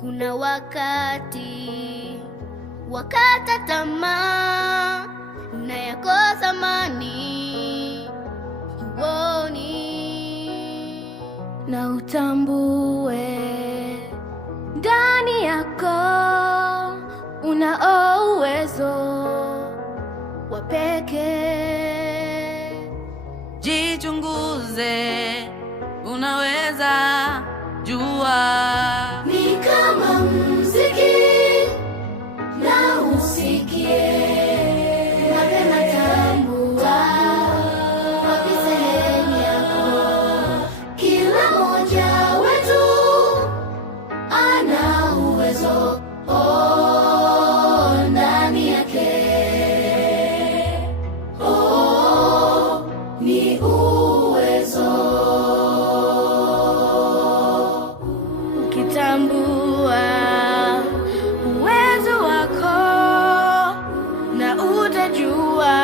Kuna wakata tamaa na yakosa amani, huoni na utambue ndani yako una uwezo wa pekee. Jichunguze, unaweza jua. Ni kama muziki na usikie, mapema tambua wapi sehemu yako. Kila mmoja wetu ana uwezo ndani yake. Ni uwezo. Ukitambua uwezo wako na utajua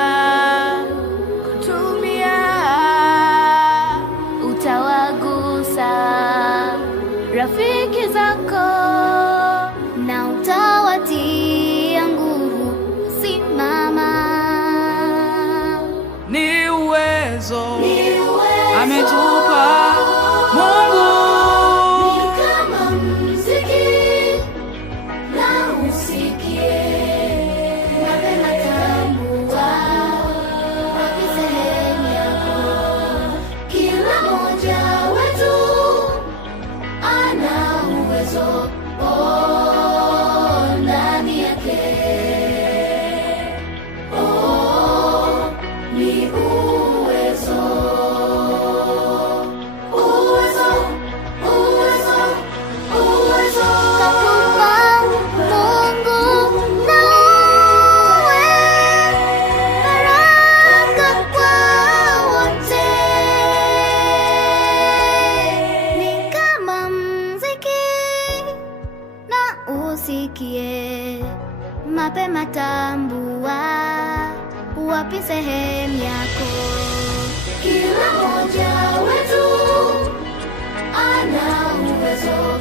kutumia, utawagusa rafiki zako na utawatia nguvu. Simama. Ni uwezo ametupa Mungu. Ni kama muziki na usikie, mapema tambua wapi sehemu yako. Kila mmoja wetu ana uwezo ndani yake. Ni uwezo. Kakupa Mungu na uwe baraka kwa wote. Ni kama muziki na usikie, mapema tambua wapi sehemu yako. Kila mmoja wetu ana uwezo